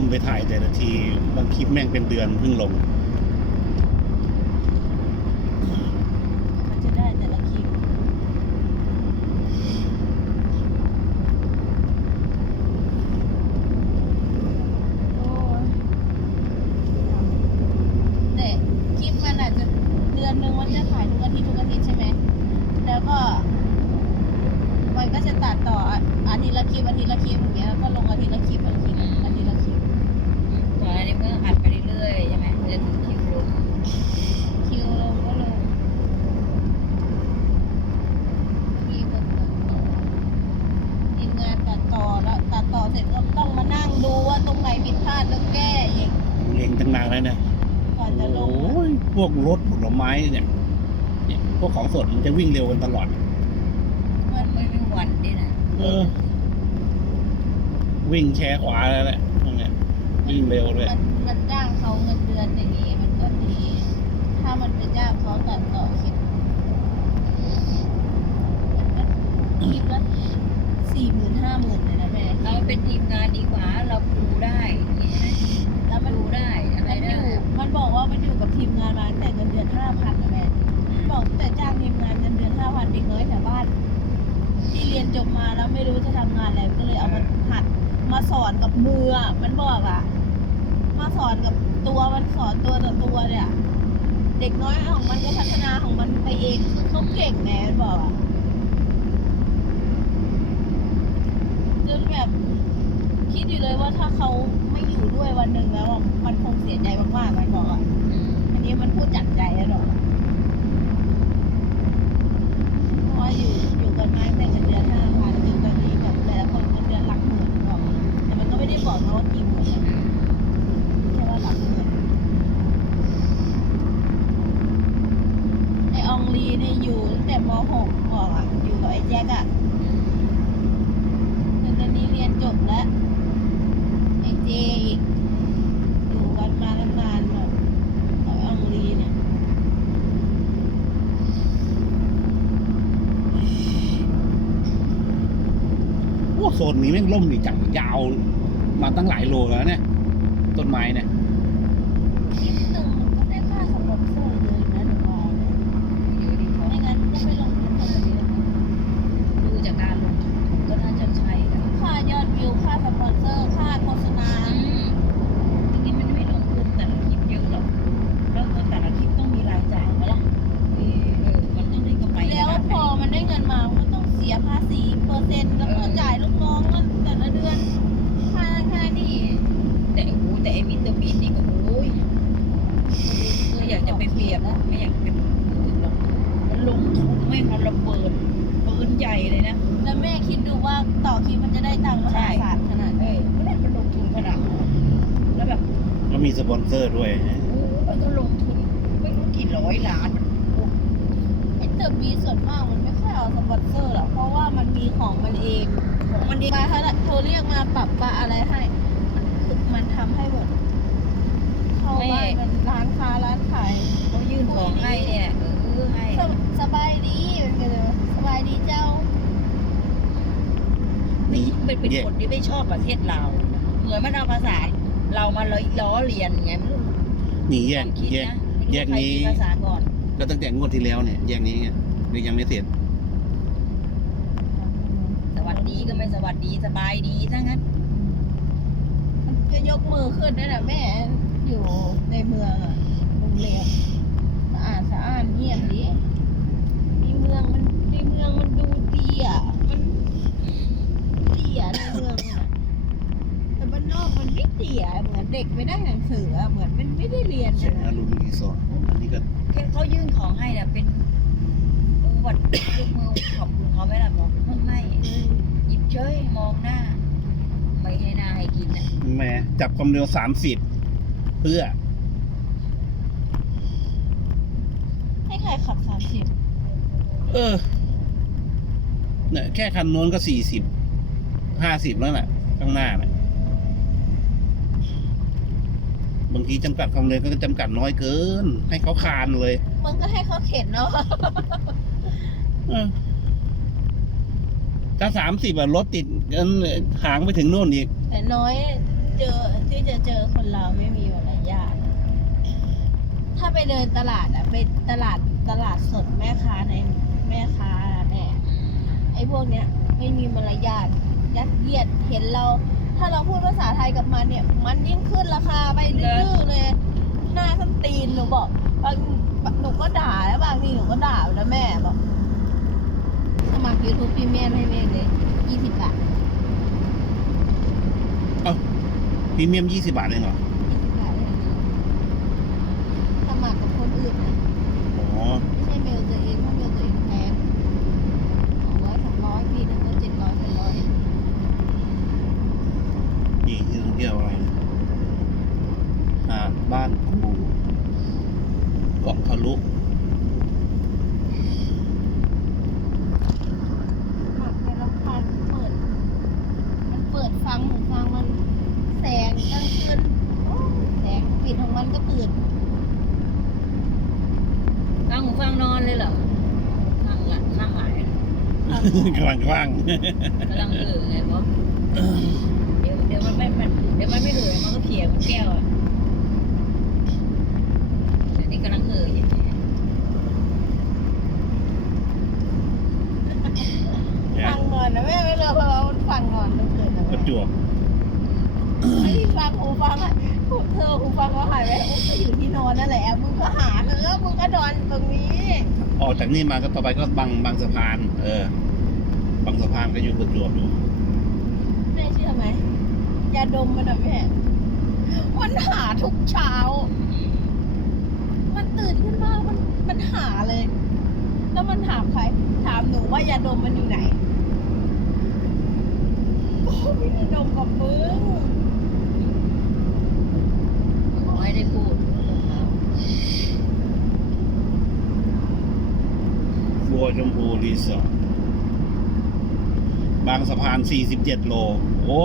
มไปถ่ายแต่ละทีบางคลิปแม่งเป็นเดือนเพิ่งลง มันจะได้แต่ละคลิปโอ้ยแต่คลิปมันอาจจะเดือนหนึ่งมันจะถ่ายทุกอาทิตย์ทุกอาทิตย์ใช่ไหม แล้วก็ มันก็จะตัดต่ออาทิตย์ละคลิปอาทิตย์ละคลิปอย่างเงี้ยแล้วก็ลงอาทิตย์ละคลิปอาทิตย์ละอาทิตย์ละคลิปตอนนี้ ก็อัดไปเรื่อยๆใช่ไหมจะถึงคิวลงคิวลงก็ลงมีตัดต่อทีมงานตัดต่อแล้วตัดต่อเสร็จก็ต้องมานั่งดูว่าตรงไหนผิดพลาดแล้วแก้อีกเล็งตั้งนานแล้วเนี่ยก่อนจะลโอ้งอะยพวกรถผลไม้เนี่ยเนี่ยพวกของสดมันจะวิ่งเร็วกันตลอด มันไม่มีวันด้วยนะเออ วิ่งแชร์ขวาแล้วแหละพวกเนี้ย วิ่งเร็วเลยมันมันจ้างเขาเงินเดือนอย่างนี้มันก็ดี ถ้ามันไปจ้างเขาตัดต่อคลิปมันก็คลิปละสี่หมื่นห้าหมื่นเลยนะแม่เราเป็นทีมงานดีกว่าเราดูได้ใช่ไหมแล้วมันดูได้อะไรมันอได้ยู่มันบอกว่ามันอยู่กับทีมงานมาตั้งแต่เงินเดือนห้าพันนะแม่มันบอกตั้งแต่จ้างทีมงานเงินเดือนห้าพันเด็กน้อยแถวบ้าน ที่เรียนจบมาแล้วไม่รู้จะทำงานอะไรก็เลยเอามาหัดมาสอนกับมืออะมันบอกอะมาส อนกับตัวมันสอนตัวต่อตัวเนี่ย เด็กน้อยของมันก็พัฒนาของมันไปเองคือเขาเก่งไงมันบอกอะจนแบบคิดอยู่เลยว่าถ้าเขาไม่อยู่ด้วยวันหนึ่งแล้วมันคงเสียใจมากๆมันบอกอะอันนี้มันพูดจากใจแล้วหรอกเพราะว่าอยู่อยู่กันมาแต่เงินเดือนห้าพันจนตอนนี้แบบแต่ละคนเงินเดือนหลักหมื่นหรอกแต่มันก็ไม่ได้บอกนะว่ากี่หมื่นนะแค่ว่าหลักหมื่นไออองลีเนี่ยอยู่ตั้งแต่ม .6 บอกอะ อยู่กับไอ้แจ็คอะแต่ตอนนี้เรียนจบแล้ว ไอ้เจอีกอยู่กันมานานๆแบบกับไอ้อองลีเนี่ย โอ้โซนนี้แม่งล่มนี่จังยาว มาตั้งหลายโลแล้วเนี่ย ต้นไม้เนี่ย คลิปมันจะได้ตังค์มหาศาลขนาดไหนเอ้ยไม่ได้มันลงทุนขนาดนั้นแล้วแบบแล้วมีสปอนเซอร์ด้วยโอ้มันก็ลงทุนไม่รู้กี่ร้อยล้านมันโอ้ไอ้เติบบีส่วนมากมันไม่ค่อยเอาสปอนเซอร์หรอกเพราะว่ามันมีของมันเองของมันเองมาเขาโทรเรียกมาปรับปะอะไรให้ มันคือมันทำให้หมดเข้าบ้านมันร้านค้าร้านขายเขายื่นของให้เนี่ยเออให้ สบสบายดีเป็นไงเลยสบายดีเจ้า นี่ เป็นเป็นแยกคนที่ไม่ชอบประเทศเรา เหมือนมันเอาภาษา เรามาเลยล้อเลียนไงไม่รู้นี่แยกคิดแยกนะไม่รู้แยกใครนี้มีภาษาก่อนก็ตั้งแต่งวดที่แล้วเนี่ยแยกนี้ไงนี่ยังไม่เสร็จดีก็ไม่สวัสดีสบายดีทั้งนั้นมันก็ยกมือขึ้นได้นะแม่อยู่ในเมืองอะโรงแรมสะอาดสะอาดเงียบดีในเมืองมันในเมืองมันดูดีอะ มันดีอะในเมืองอะแต่บ้านนอกมันไม่ดีอะเหมือนเด็ก ไม่ได้หนังสืออะเหมือนมันไม่ได้เรียนเสียงอรุณรีสอร์ทอันนี้ก็แค่เขายื่นของให้น่ะเป็นอุบัติยกมือขอบคุณเขาไหมล่ะบอกไม่หยิบเฉยมองหน้า ไม่ให้หน้าให้กินอะแหม่จับความเร็วสามสิบเพื่อให้ใครขับสามสิบเออเนี่ยแค่คันโน้นก็สี่สิบห้าสิบแล้วน่ะ ข้างหน้าน่ะ บางทีจำกัดความเร็วก็จำกัดน้อยเกิน ให้เขาคานเลยมึงก็ให้เขาเข็นเนาะเออถ้าสามสิบอะรถติดกันหางไปถึงโน่นอีก แต่น้อยเจอที่จะเจอคนเราไม่มีมารยาทถ้าไปเดินตลาดอะไปตลาดตลาดสดแม่ค้าในแม่ค้าอะแม่ไอ้พวกเนี้ย ไม่มีมารยาทยัดเยียดเห็นเรา ถ้าเราพูดภาษาไทยกับมันเนี่ย มันยิ่งขึ้นราคาไปเรื่อยๆเลย หน้าส้นตีนหนูบอกบางหนูก็ด่าแล้วบางทีหนูก็ด่าแล้วแม่บอก สมัครยูทูบพรีเมียมให้แม่เลยยี่สิบบาทพรีเมียมยี่สิบาทเองเหรอ สมัครกับคนอื่นนะ อ๋อ ไม่ใช่เมลตัวเองถ้าเมลตัวเองแพงสองร้อยสามร้อยปีหนึงก็เจ็ดร้อยแปดร้อย นี่ที่ท่องเที่ยวอะไรนะหาดบ้านกูเกาะทะลุสมัครในลำพันเปิด มันเปิดฟังหูฟังมันแสงกลางคืนโอ้แสงปิดของมันก็เปิดตั้งหูฟังนอนเลยเหรอข้างหลังข้างหลายกำลังกว้าง กำลังเออไงเพราะเดี๋ยวเดี๋ยวมันไม่มันเดี๋ยวมันไม่เออมันก็เขียเหมันแก้วอะเดี๋ยวนี้กำลังเอออย่างเงี้ยฟังก่อนนะแม่ไม่เลยเพราะว่ามันฟังก่อนมันเกิดนะประจวบไอ้ที่ฟังหูฟังอะเธอหูฟังก็หายไปโอ้ก็อยู่ที่นอนนั่นแหละมึงก็หาเธอมึงก็นอนตรงนี้ ออกจากนี่มาก็ต่อไปก็บางบางสะพาน เออบางสะพานก็อยู่ประจวบอยู่แม่เชื่อไหม ยาดมมันอะแม่ มันหาทุกเช้า มันตื่นขึ้นมา มัน มันหาเลย แล้วมันถามใคร ถามหนูว่ายาดมมันอยู่ไหนโอ้ไม่ได้ดมกับมึงขอให้ได้พูดบัวชมพูรีสอร์ทบางสะพาน 47 โล โอ้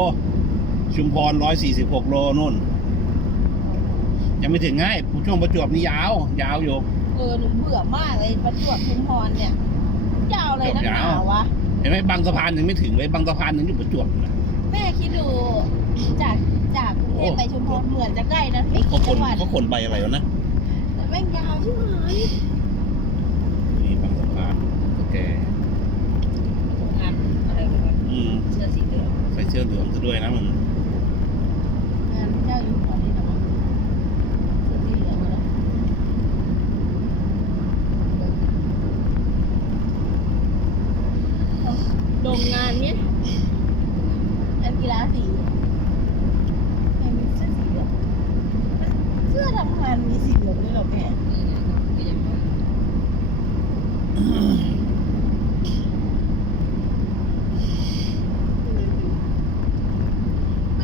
ชุมพร146โลนู่น ยังไม่ถึงง่ายช่วงประจวบนี่ยาว ยาวอยู่ เออหนูเบื่อมากเลยประจวบชุมพรเนี่ยยาวเลยนักหนาวะเห็นไหมบางสะพานยังไม่ถึงเลยบางสะพานยังอยู่ประจวบอยู่นะแม่คิดดูจากจากกรุงเทพไปชุมพรเหมือนจะใกล้นะไม่เขากี่ขจันงหวัดเขาขนไปอะไรวะนะแต่แม่งยาวที่ไหนนี่บางสะพานโอเคทำงานอะไรแบบว่าอืมเสื้อสีเหลืองใส่เสื้อเหลืองซะด้วยนะมึงงาน เจ้าอยู่ตอนนี้นะเสื้อสีเหลืองนะโรงงานเนี้ยงานกีฬาสีไม่มีเสื้อสีเหลืองมันเสื้อทำงานมีสีเหลืองด้วยเหรอแม่นี่ไงก็ยังว่า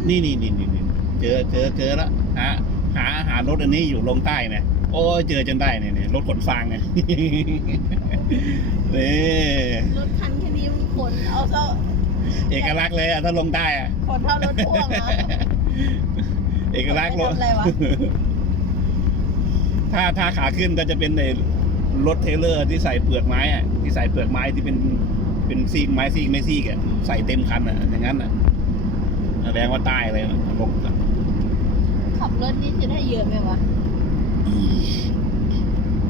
นี่นี่นี่นี่นี่ เจอเจอเจอแล้วหาหาหารถอันนี้อยู่ลงใต้เนี่ยโอ้ยเจอจนได้เนี่ยเนี่ยรถขนฟางเนี่ยนี่รถคันแค่นี้มันขนเอาเท่าเอกลักษณ์เลยอะถ้าลงใต้อะขนเท่ารถพ่วงนะเอกลักษณ์รถทำอะไรวะถ้าถ้าขาขึ้นก็จะเป็นในรถเทรลเลอร์ที่ใส่เปลือกไม้อะที่ใส่เปลือกไม้ที่เป็นเป็นซีกไม้ซีกไม่ซีกอะใส่เต็มคันอะอย่างนั้นอะแสดงว่าใต้เลยนะลงอะ ขับรถนี่จะได้เยอะไหมวะ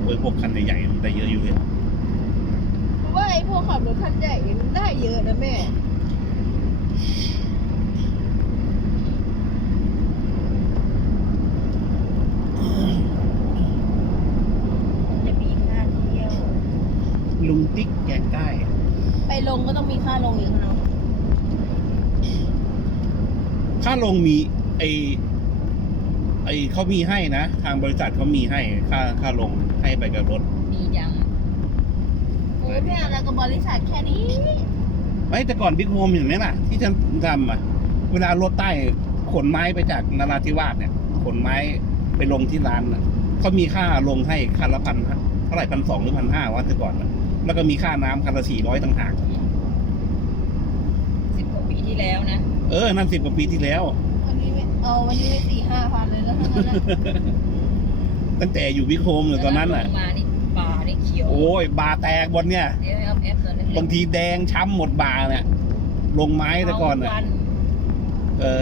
โอ้ยพวกคันใหญ่ๆมันได้เยอะอยู่เลยเพราะว่าไอ้พวกขับรถคันใหญ่นี่มันได้เยอะนะแม่อจะมีค่าเที่ยว ลุงติ๊กแกงใต้ไปลงก็ต้องมีค่าลงอีกเนาะค่าลงมีไอ ไอเขามีให้นะ ทางบริษัทเขามีให้ค่าค่าลงให้ไปกับรถมีจังโอ้ยไม่เอาอะไรกับบริษัทแค่นี้ ไม่แต่ก่อนบิ๊กโฮมเห็นไหมล่ะ ที่ฉันทำอะ เวลารถใต้ขนไม้ไปจากนราธิวาสเนี่ยขนไม้ไปลงที่ร้านน่ะเขามีค่าลงให้คันละพันเท่าไหร่พันสองหรือพันห้าวะแต่ก่อนน่ะแล้วก็มีค่าน้ำคันละสี่ร้อยต่างหากสิบกว่าปีที่แล้วนะ เออนั่นสิบกว่าปีที่แล้ว วันนี้ไม่เอาวันนี้ไม่สี่ห้าพันเลย แล้วทั้งนั้นนะตั้งแต่อยู่บิ๊กโฮมเลยตอนนั้นลอะงมานี่ป่านี่เขียวโอ้ยบาแตกบนเนี่ย เดี๋ยวเอาแอปตัวนึงบางทีแดงช้ำหมดบาเนี่ย ลงไม้แต่ก่อนเมาอะทุวันเออ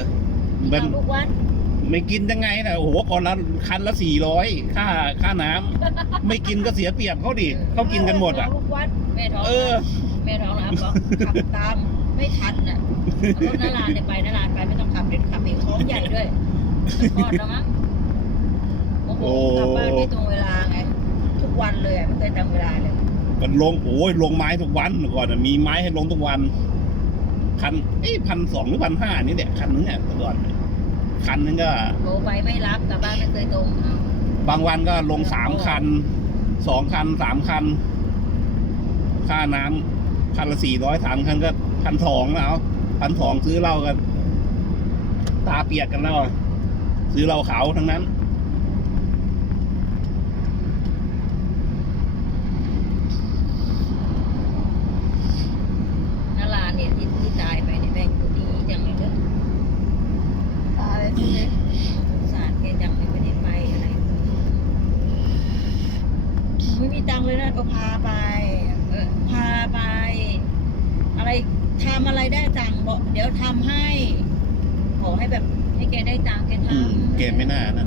เมามันทุกวันไม่กินยังไงนะโอ้โหก่อนละคันละสี่ร้อยค่าค่าน้ำไม่กินก็เสียเปรียบเขาดิเขากินกันหมดอะเาทุกวันแม่ท้องเออ แม่ท้องนะบอกขับตามไม่ทันน่ะรถนาลานเนี่ยไปนาลานไปไม่ต้องขับเด็ดขับเองท้องใหญ่ด้วย คลอดแล้วมั้งโอ้โหโอ้กลับบ้านไม่ตรงเวลาไง ทุกวันเลยอะไม่เคยตามเวลาเลยมันลงโอ้ยลงไม้ทุกวันเมื่อก่อนอะมีไม้ให้ลงทุกวันคันเอ้พันสองหรือพันห้านี่แหละคันนึงเนี่ยแต่ก่อนคันนึงก็ โทรไปไม่รับกลับบ้านไม่เคยตรงเอาบางวันก็ลงสามคันสองคันสามคัน ค่าน้ำคันละสี่ร้อยสามคันก็พันสองแล้วพันสองซื้อเหล้ากัน ตาเปียกกันแล้วอะ ซื้อเหล้าขาวทั้งนั้น นาลานเนี่ยที่ที่ตายไปเนี่ยแม่งกูดีจังเลยเด้อตายเลยทีนี้สงสารแกจังเลยไม่ได้ไปอะไรไม่มีตังค์เลยนะก็พาไปเออพาไป อะไรทำอะไรได้ตังค์บอกเดี๋ยวทำให้ ขอให้แบบ ให้แกได้ตังค์แกอืมทำเกมไม่น่านะ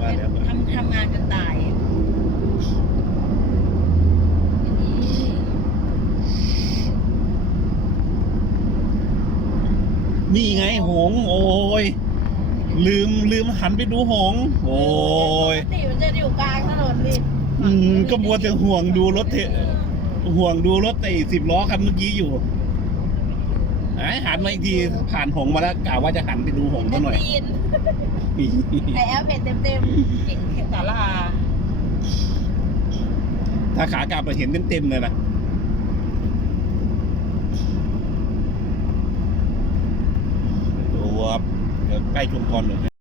ว่าแล้วทำทำงานจนตายอะอย่างนี้นี่ไงหงส์โอ้ยลืมลืมหันไปดูหงส์โอ้ยปกติมันจะอยู่กลางถนนนี่อืมก็มัวแต่ห่วงดูรถเทห่วงดูรถไอ้สิบล้อคันเมื่อกี้อยู่ ไอ้หันมาอีกทีผ่านหงส์มาแล้วกะว่าจะหันไปดูหงส์เต็ซะมหน่อยตีนไอแอปเห็นเต็มเต็มเห็นเห็นสาราถ้าขากลับไปเห็นเต็มๆเลยนะดูว่าเดี๋ยวใกล้ชุมพรเลย